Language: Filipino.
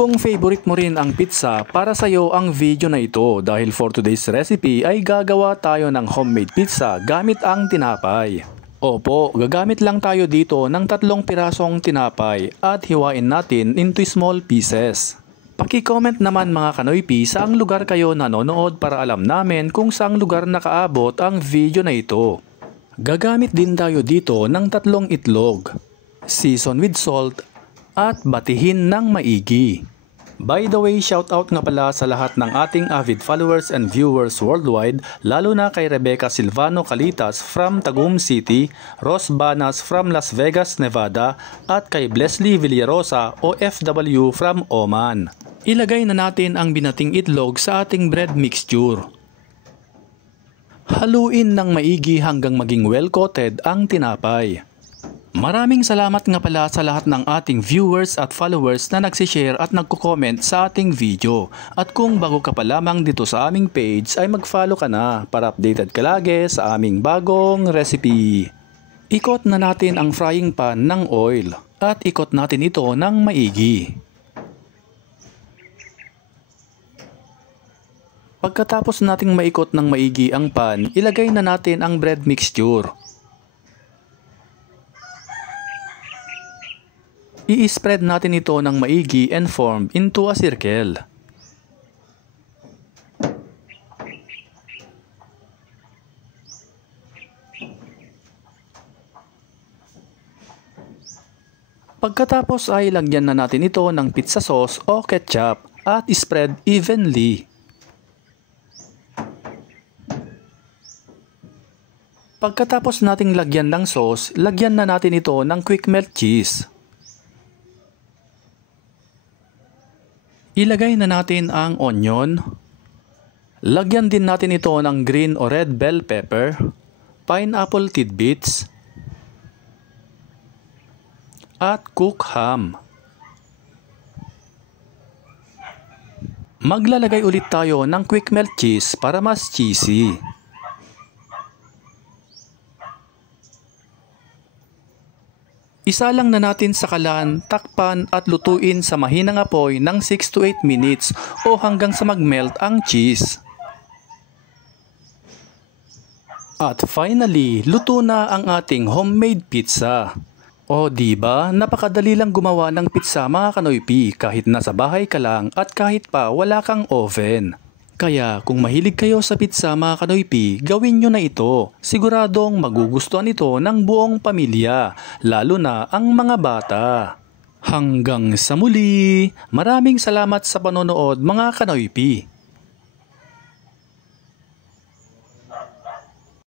Kung favorite mo rin ang pizza, para sa'yo ang video na ito dahil for today's recipe ay gagawa tayo ng homemade pizza gamit ang tinapay. Opo, gagamit lang tayo dito ng 3 pirasong tinapay at hiwain natin into small pieces. Paki-comment naman mga kanoypi saang lugar kayo nanonood para alam namin kung saang lugar nakaabot ang video na ito. Gagamit din tayo dito ng 3 itlog, season with salt at batihin ng maigi. By the way, shoutout nga pala sa lahat ng ating avid followers and viewers worldwide, lalo na kay Rebecca Silvano Calitas from Tagum City, Ros Banas from Las Vegas, Nevada, at kay Blesley Villarosa OFW from Oman. Ilagay na natin ang binating itlog sa ating bread mixture. Haluin ng maigi hanggang maging well-coated ang tinapay. Maraming salamat nga pala sa lahat ng ating viewers at followers na nagsishare at nagko-comment sa ating video. At kung bago ka pa lamang dito sa aming page ay mag-follow ka na para updated ka lagi sa aming bagong recipe. Ikot na natin ang frying pan ng oil at ikot natin ito ng maigi. Pagkatapos nating maikot ng maigi ang pan, ilagay na natin ang bread mixture. I-spread natin ito ng maigi and form into a circle. Pagkatapos ay lagyan na natin ito ng pizza sauce o ketchup at spread evenly. Pagkatapos nating lagyan ng sauce, lagyan na natin ito ng quick melt cheese. Ilagay na natin ang onion. Lagyan din natin ito ng green o red bell pepper, pineapple tidbits, at cooked ham. Maglalagay ulit tayo ng quick melt cheese para mas cheesy. Isa lang na natin sa kalan, takpan at lutuin sa mahinang apoy ng 6 to 8 minutes o hanggang sa magmelt ang cheese. At finally, luto na ang ating homemade pizza. O diba, napakadali lang gumawa ng pizza mga kanoypi kahit nasa bahay ka lang at kahit pa wala kang oven. Kaya kung mahilig kayo sa pizza mga kanoypi, gawin nyo na ito. Siguradong magugustuhan ito ng buong pamilya, lalo na ang mga bata. Hanggang sa muli, maraming salamat sa panonood mga kanoypi.